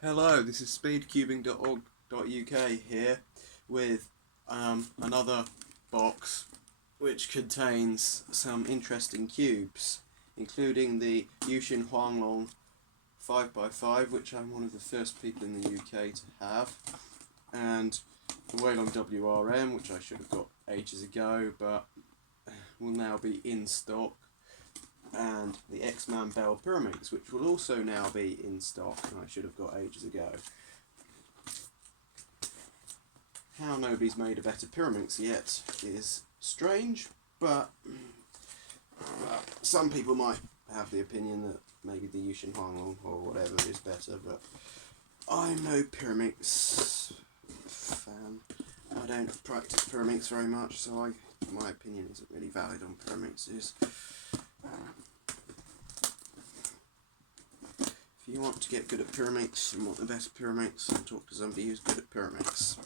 Hello, this is speedcubing.org.uk here with another box which contains some interesting cubes, including the Yuxin huanglong 5x5, which I'm one of the first people in the UK to have, and the Weilong WRM, which I should have got ages ago but will now be in stock, and the Xman pyraminx, which will also now be in stock and I should have got ages ago. How nobody's made a better pyraminx yet is strange, but some people might have the opinion that maybe the Yuxin huanglong or whatever is better, but I'm no pyraminx fan. I don't practice pyraminx very much, so my opinion isn't really valid on pyraminxes. If you want to get good at pyraminx and want the best pyraminx, then talk to somebody who's good at pyraminx.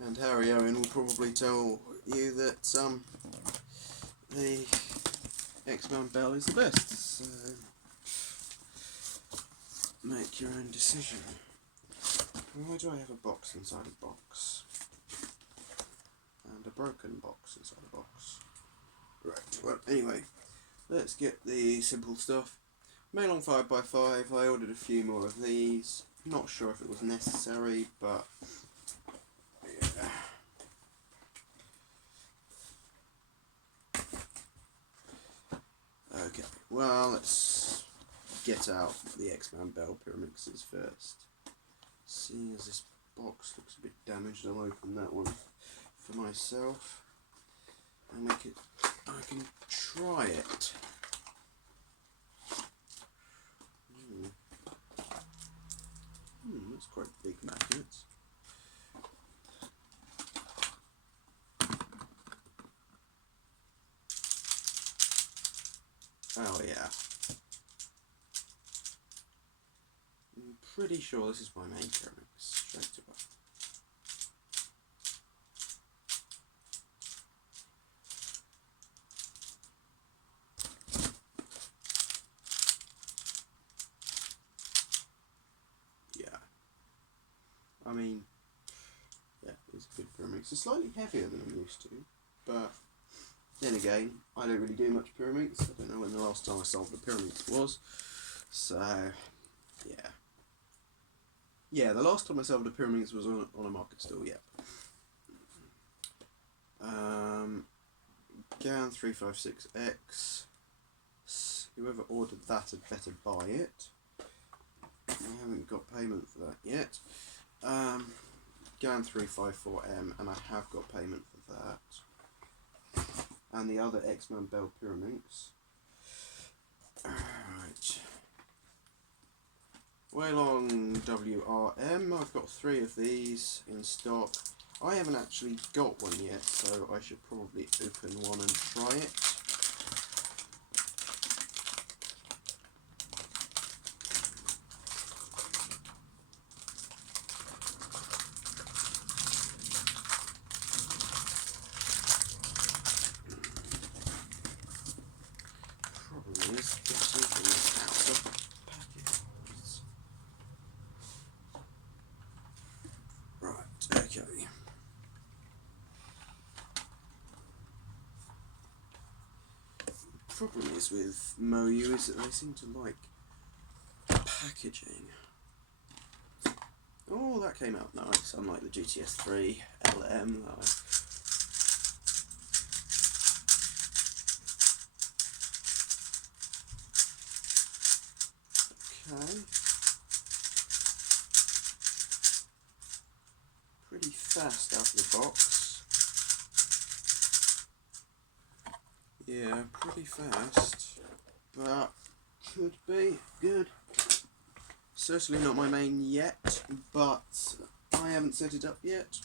And Harry Owen will probably tell you that the Xman bell is the best, so make your own decision. Why do I have a box inside a box? And a broken box inside a box. Right, well, anyway, let's get the simple stuff. Meilong 5x5, I ordered a few more of these. Not sure if it was necessary, but yeah. Okay, well, let's get out the Xman bell pyraminxes first. Seeing as this box looks a bit damaged, I'll open that one for myself and I can try it. That's quite big magnets. Oh yeah. I'm pretty sure this is my main pyraminx, straight away. I mean, yeah, it's a good pyraminx. It's slightly heavier than I'm used to, but then again, I don't really do much pyraminx. I don't know when the last time I solved a pyraminx was, so yeah. Yeah, the last time I solved a pyraminx was on a market stall, yeah. GAN 356X. Whoever ordered that had better buy it. I haven't got payment for that yet. GAN 354M, and I have got payment for that. And the other Xman bell pyraminx. Right. Weilong WRM, I've got 3 of these in stock. I haven't actually got one yet, so I should probably open one and try it. Problem is getting things out of packets. Right, okay. Problem is with Moyu is that they seem to like packaging. Oh, that came out nice, unlike the GTS3 LM that Okay. Pretty fast out of the box. Yeah, pretty fast, but could be good. Certainly not my main yet, but I haven't set it up yet.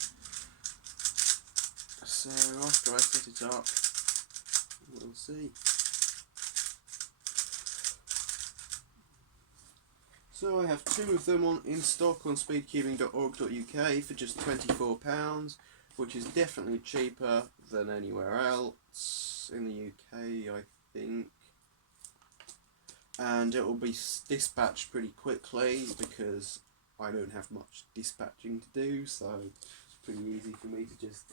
So after I set it up, we'll see. So I have 2 of them in stock on speedcubing.org.uk for just £24, which is definitely cheaper than anywhere else. In the UK, I think. And it will be dispatched pretty quickly because I don't have much dispatching to do, so it's pretty easy for me to just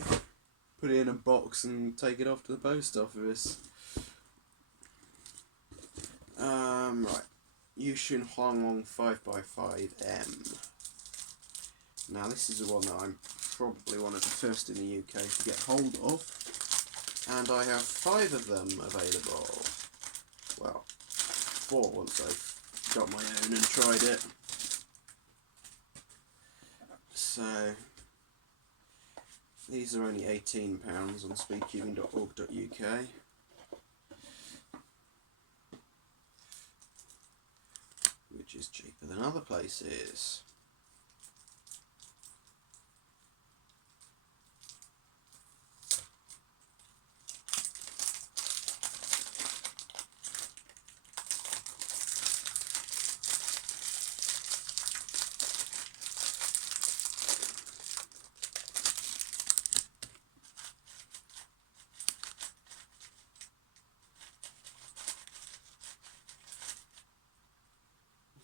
put it in a box and take it off to the post office. Right. Yuxin huanglong 5x5M. Now this is the one that I'm probably one of the first in the UK to get hold of. And I have 5 of them available. Well, 4 once I've got my own and tried it. So these are only £18 on speedcubing.org.uk. Which is cheaper than other places.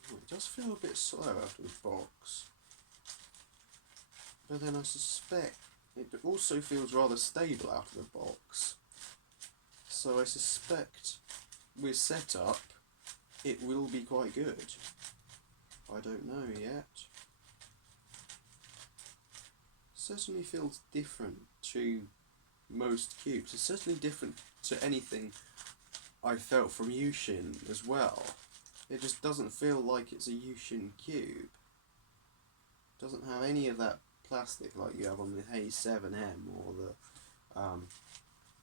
It does feel a bit slow out of the box, but then I suspect it also feels rather stable out of the box, so I suspect with setup it will be quite good. I don't know yet. Certainly feels different to most cubes. It's certainly different to anything I felt from Yuxin as well. It just doesn't feel like it's a Yuxin cube. It doesn't have any of that plastic like you have on the Haze 7M or the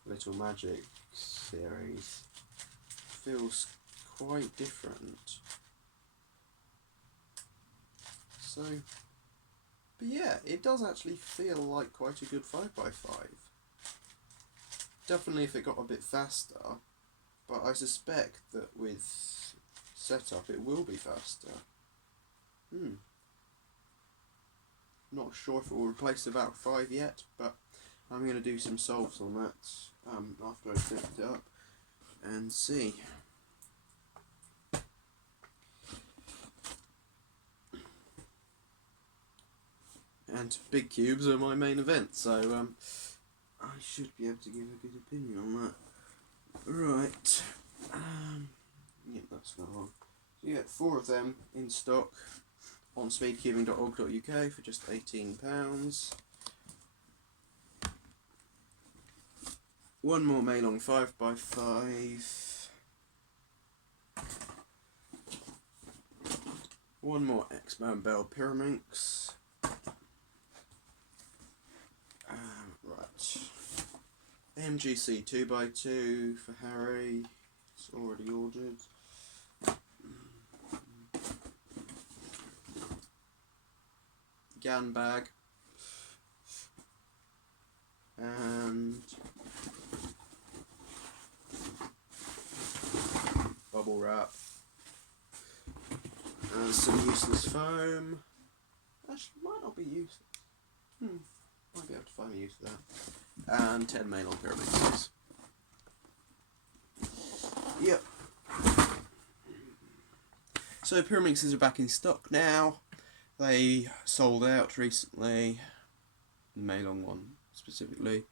Little Magic series. It feels quite different. So, but yeah, it does actually feel like quite a good 5x5. Definitely if it got a bit faster, but I suspect that with setup it will be faster. Not sure if it will replace the VALC 5 yet, but I'm going to do some solves on that after I set it up and see. And big cubes are my main event, so I should be able to give a good opinion on that. Right. Yeah, that's not wrong. So you get 4 of them in stock on speedcubing.org.uk for just £18. One more Meilong 5x5. One more Xman pyraminx. Right. MGC 2x2 for Harry. It's already ordered. Gan bag. And bubble wrap. And some useless foam. Actually, might not be useless. Might be able to find a use for that. And 10 Meilong pyramixes. Yep. So pyramixes are back in stock now. They sold out recently. The Meilong one specifically.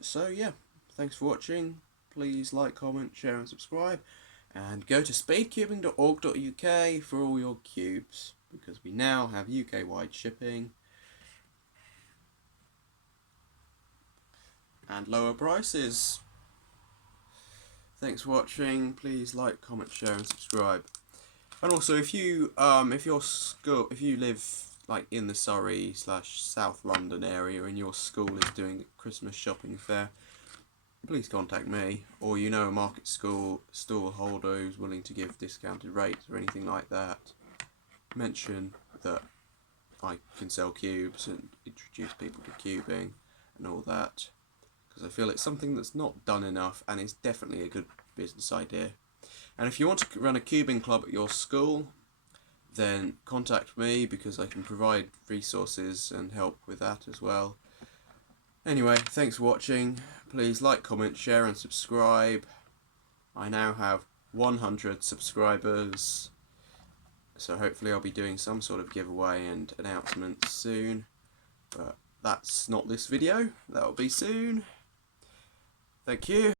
So yeah, thanks for watching. Please like, comment, share and subscribe. And go to speedcubing.org.uk for all your cubes, because we now have UK-wide shipping and lower prices. Thanks for watching. Please like, comment, share and subscribe. And also, if you live like in the Surrey / South London area and your school is doing a Christmas shopping fair, please contact me, or you know a market stall holder who's willing to give discounted rates or anything like that. Mention that I can sell cubes and introduce people to cubing and all that, because I feel it's something that's not done enough and it's definitely a good business idea. And if you want to run a cubing club at your school, then contact me, because I can provide resources and help with that as well. Anyway, thanks for watching. Please like, comment, share and subscribe. I now have 100 subscribers, so hopefully I'll be doing some sort of giveaway and announcement soon, but that's not this video, that'll be soon. Thank you.